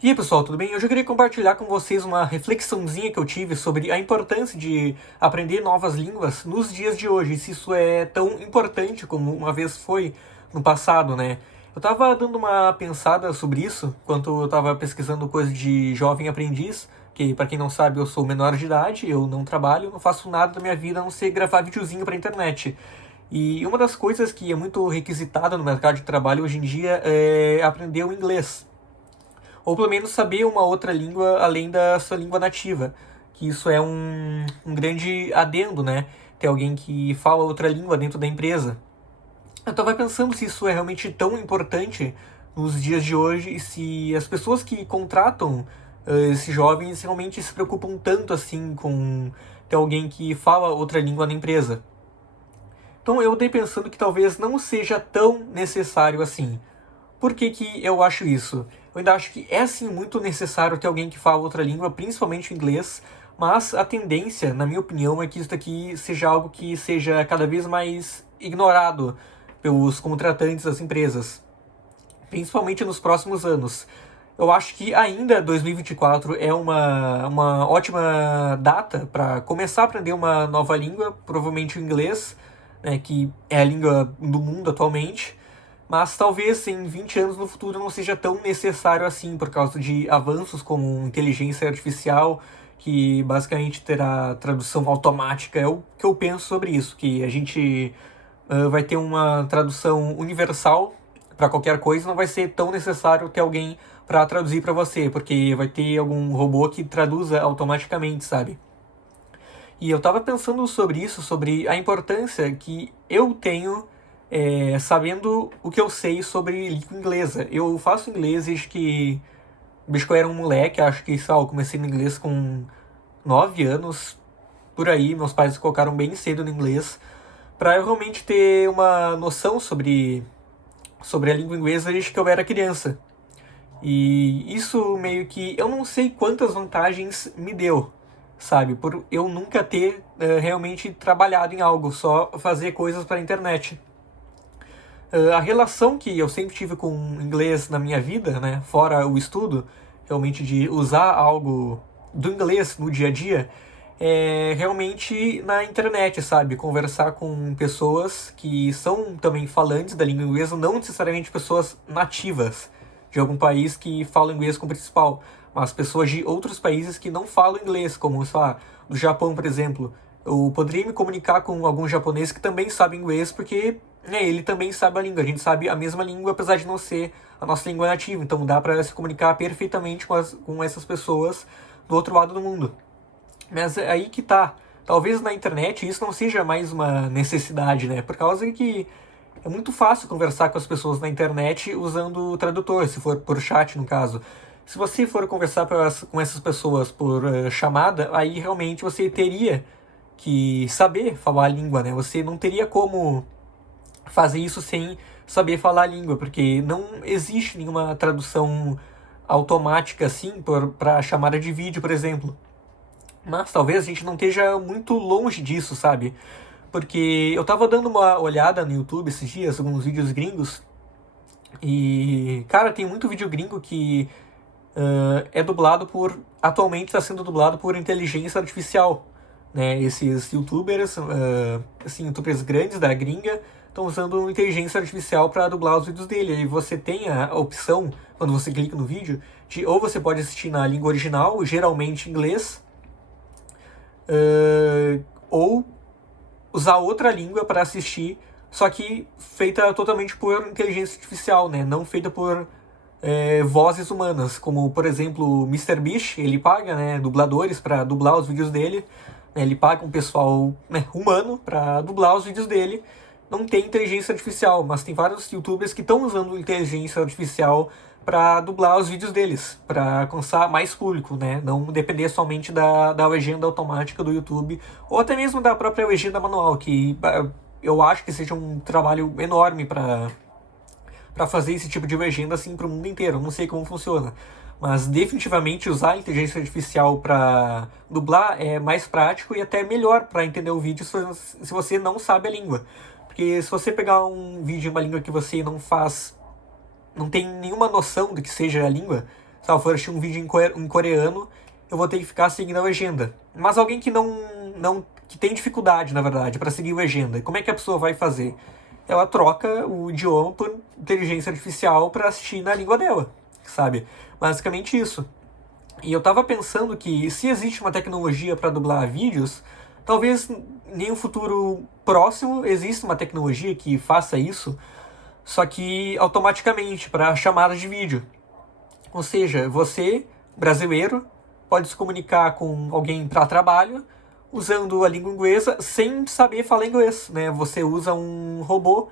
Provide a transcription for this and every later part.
E aí pessoal, tudo bem? Hoje eu queria compartilhar com vocês uma reflexãozinha que eu tive sobre a importância de aprender novas línguas nos dias de hoje, e se isso é tão importante como uma vez foi no passado, né? Eu tava dando uma pensada sobre isso, enquanto eu tava pesquisando coisa de jovem aprendiz, que pra quem não sabe eu sou menor de idade, eu não trabalho, não faço nada da minha vida a não ser gravar videozinho pra internet. E uma das coisas que é muito requisitada no mercado de trabalho hoje em dia é aprender o inglês. Ou pelo menos saber uma outra língua além da sua língua nativa. Que isso é um grande adendo, né? Ter alguém que fala outra língua dentro da empresa. Eu estava pensando se isso é realmente tão importante nos dias de hoje e se as pessoas que contratam esses jovens realmente se preocupam tanto assim com ter alguém que fala outra língua na empresa. Então eu andei pensando que talvez não seja tão necessário assim. Por que que eu acho isso? Eu ainda acho que é sim muito necessário ter alguém que fala outra língua, principalmente o inglês, mas a tendência, na minha opinião, é que isso daqui seja algo que seja cada vez mais ignorado pelos contratantes das empresas, principalmente nos próximos anos. Eu acho que ainda 2024 é uma ótima data para começar a aprender uma nova língua, provavelmente o inglês, né, que é a língua do mundo atualmente. Mas talvez em 20 anos no futuro não seja tão necessário assim, por causa de avanços como inteligência artificial, que basicamente terá tradução automática. É o que eu penso sobre isso, que a gente vai ter uma tradução universal para qualquer coisa, não vai ser tão necessário ter alguém para traduzir para você, porque vai ter algum robô que traduza automaticamente, sabe? E eu tava pensando sobre isso, sobre a importância que eu tenho sabendo o que eu sei sobre língua inglesa. Eu faço inglês desde que eu era um moleque, acho que, sei lá, eu comecei no inglês com 9 anos, por aí, meus pais me colocaram bem cedo no inglês, para eu realmente ter uma noção sobre a língua inglesa desde que eu era criança. E isso meio que, eu não sei quantas vantagens me deu, sabe? Por eu nunca ter realmente trabalhado em algo, só fazer coisas para a internet. A relação que eu sempre tive com o inglês na minha vida, né, fora o estudo, realmente de usar algo do inglês no dia a dia, é realmente na internet, sabe? Conversar com pessoas que são também falantes da língua inglesa, não necessariamente pessoas nativas de algum país que fala inglês como principal, mas pessoas de outros países que não falam inglês, como, sei lá, do Japão, por exemplo. Eu poderia me comunicar com algum japonês que também sabe inglês, porque ele também sabe a língua. A gente sabe a mesma língua, apesar de não ser a nossa língua nativa. Então dá para se comunicar perfeitamente com essas pessoas do outro lado do mundo. Mas é aí que tá. Talvez na internet isso não seja mais uma necessidade, né? Por causa que é muito fácil conversar com as pessoas na internet usando o tradutor, se for por chat, no caso. Se você for conversar com essas pessoas por chamada, aí realmente você teria que saber falar a língua, né? Você não teria como fazer isso sem saber falar a língua, porque não existe nenhuma tradução automática assim para chamada de vídeo, por exemplo. Mas talvez a gente não esteja muito longe disso, sabe? Porque eu tava dando uma olhada no YouTube esses dias, alguns vídeos gringos, e, cara, tem muito vídeo gringo que é dublado atualmente está sendo dublado por inteligência artificial, né? Esses youtubers, assim, youtubers grandes da gringa, estão usando inteligência artificial para dublar os vídeos dele. E você tem a opção, quando você clica no vídeo, de ou você pode assistir na língua original, geralmente inglês, ou usar outra língua para assistir, só que feita totalmente por inteligência artificial, né? Não feita por vozes humanas, como por exemplo o MrBeast, ele paga, né, dubladores para dublar os vídeos dele, né, ele paga um pessoal, né, humano para dublar os vídeos dele. Não tem inteligência artificial, mas tem vários youtubers que estão usando inteligência artificial para dublar os vídeos deles, para alcançar mais público, né? Não depender somente da legenda automática do YouTube, ou até mesmo da própria legenda manual, que eu acho que seja um trabalho enorme para fazer esse tipo de legenda assim para o mundo inteiro. Não sei como funciona, Mas definitivamente usar a inteligência artificial para dublar é mais prático e até melhor para entender o vídeo se você não sabe a língua. Porque se você pegar um vídeo em uma língua que você não tem nenhuma noção do que seja a língua, se eu for assistir um vídeo em coreano, eu vou ter que ficar seguindo a legenda. Mas alguém que que tem dificuldade, na verdade, para seguir a legenda, como é que a pessoa vai fazer? Ela troca o idioma por inteligência artificial para assistir na língua dela, sabe? Basicamente isso. E eu tava pensando que se existe uma tecnologia para dublar vídeos, talvez em um futuro próximo exista uma tecnologia que faça isso, só que automaticamente para chamadas de vídeo. Ou seja, você, brasileiro, pode se comunicar com alguém para trabalho usando a língua inglesa sem saber falar inglês, né? Você usa um robô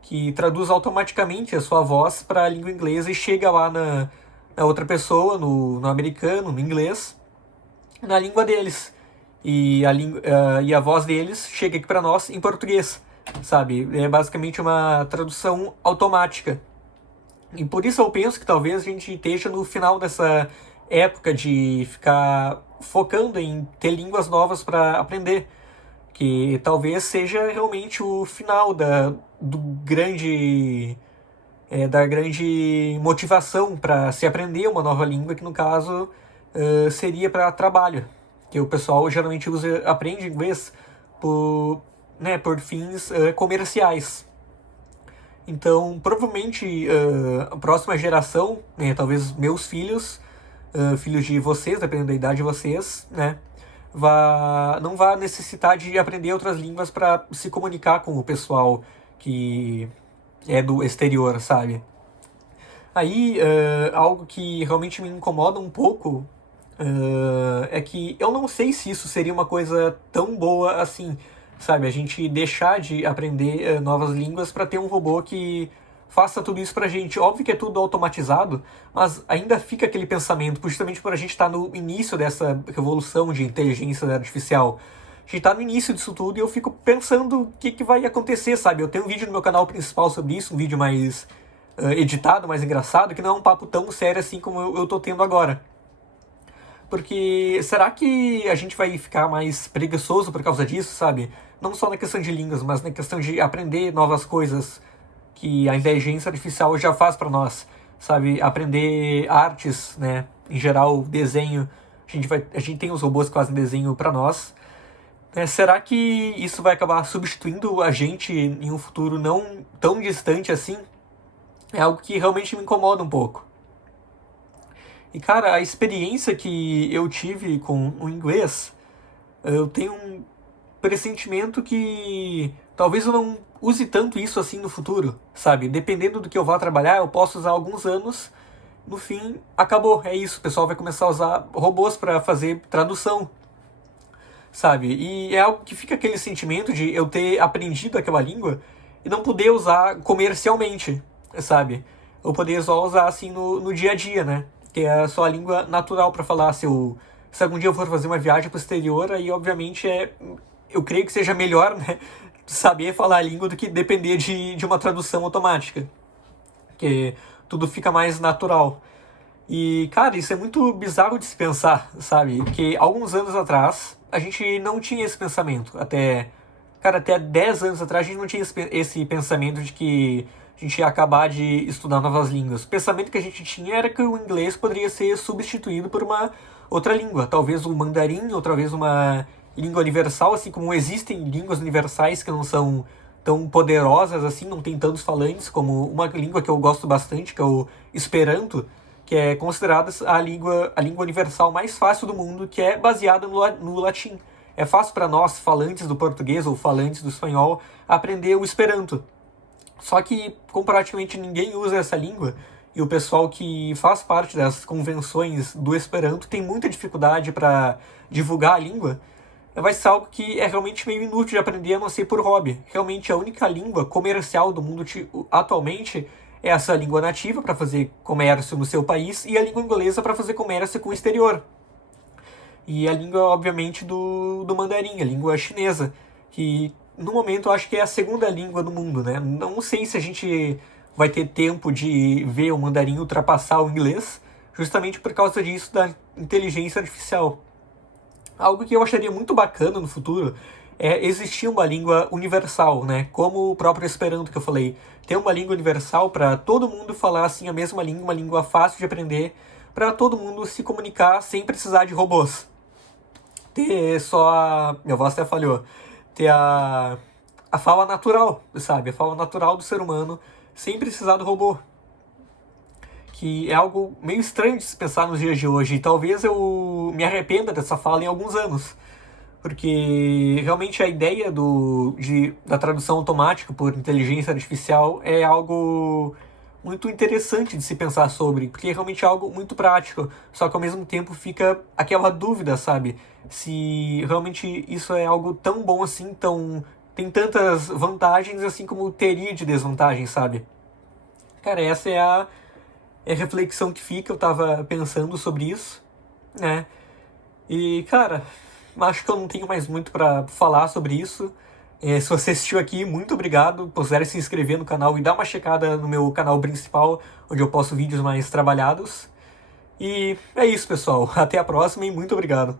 que traduz automaticamente a sua voz para a língua inglesa e chega lá na outra pessoa, no americano, no inglês, na língua deles. E a voz deles chega aqui para nós em português, sabe? É basicamente uma tradução automática. E por isso eu penso que talvez a gente esteja no final dessa época de ficar focando em ter línguas novas para aprender, que talvez seja realmente o final da grande motivação para se aprender uma nova língua, que no caso seria para trabalho, que o pessoal geralmente aprende inglês por fins comerciais. Então, provavelmente, a próxima geração, né, talvez meus filhos, filhos de vocês, dependendo da idade de vocês, né, não vai necessitar de aprender outras línguas para se comunicar com o pessoal que é do exterior, sabe? Aí, algo que realmente me incomoda um pouco é que eu não sei se isso seria uma coisa tão boa assim, sabe? A gente deixar de aprender novas línguas para ter um robô que faça tudo isso pra gente. Óbvio que é tudo automatizado, mas ainda fica aquele pensamento, justamente por a gente estar no início dessa revolução de inteligência artificial. A gente tá no início disso tudo e eu fico pensando o que vai acontecer, sabe? Eu tenho um vídeo no meu canal principal sobre isso, um vídeo mais editado, mais engraçado, que não é um papo tão sério assim como eu tô tendo agora. Porque será que a gente vai ficar mais preguiçoso por causa disso, sabe? Não só na questão de línguas, mas na questão de aprender novas coisas que a inteligência artificial já faz para nós, sabe? Aprender artes, né? Em geral, desenho. A gente tem os robôs que fazem desenho para nós. Será que isso vai acabar substituindo a gente em um futuro não tão distante assim? É algo que realmente me incomoda um pouco. E, cara, a experiência que eu tive com o inglês, eu tenho um pressentimento que talvez eu não use tanto isso assim no futuro, sabe? Dependendo do que eu vá trabalhar, eu posso usar alguns anos, no fim, acabou, é isso. O pessoal vai começar a usar robôs para fazer tradução, sabe? E é algo que fica aquele sentimento de eu ter aprendido aquela língua e não poder usar comercialmente, sabe? Eu poder só usar assim no dia a dia, né? Que é só a língua natural para falar. Se algum dia eu for fazer uma viagem para o exterior, aí obviamente eu creio que seja melhor, né, saber falar a língua do que depender de uma tradução automática. Que tudo fica mais natural. E, cara, isso é muito bizarro de se pensar, sabe? Que alguns anos atrás a gente não tinha esse pensamento. Até 10 anos atrás a gente não tinha esse pensamento de que a gente ia acabar de estudar novas línguas. O pensamento que a gente tinha era que o inglês poderia ser substituído por uma outra língua. Talvez um mandarim, ou talvez uma língua universal, assim como existem línguas universais que não são tão poderosas assim, não tem tantos falantes, como uma língua que eu gosto bastante, que é o Esperanto, que é considerada a língua universal mais fácil do mundo, que é baseada no latim. É fácil para nós, falantes do português ou falantes do espanhol, aprender o Esperanto. Só que, como praticamente ninguém usa essa língua, e o pessoal que faz parte das convenções do Esperanto tem muita dificuldade para divulgar a língua, vai ser algo que é realmente meio inútil de aprender, a não ser por hobby. Realmente a única língua comercial do mundo atualmente é essa língua nativa para fazer comércio no seu país e a língua inglesa para fazer comércio com o exterior. E a língua, obviamente, do mandarim, a língua chinesa, que no momento eu acho que é a segunda língua do mundo, né? Não sei se a gente vai ter tempo de ver o mandarim ultrapassar o inglês, justamente por causa disso da inteligência artificial. Algo que eu acharia muito bacana no futuro é existir uma língua universal, né? Como o próprio Esperanto que eu falei. Ter uma língua universal para todo mundo falar assim a mesma língua, uma língua fácil de aprender, para todo mundo se comunicar sem precisar de robôs. Ter só a... Minha voz até falhou. Ter a fala natural, sabe? A fala natural do ser humano sem precisar do robô. Que é algo meio estranho de se pensar nos dias de hoje. E talvez eu me arrependa dessa fala em alguns anos. Porque realmente a ideia da tradução automática por inteligência artificial é algo muito interessante de se pensar sobre, porque é realmente algo muito prático, só que ao mesmo tempo fica aquela dúvida, sabe? Se realmente isso é algo tão bom assim, tem tantas vantagens assim como teria de desvantagens, sabe? Cara, essa é a reflexão que fica, eu tava pensando sobre isso, né? E, cara, acho que eu não tenho mais muito pra falar sobre isso. Se você assistiu aqui, muito obrigado. Considere se inscrever no canal e dar uma checada no meu canal principal, onde eu posto vídeos mais trabalhados. E é isso, pessoal. Até a próxima e muito obrigado.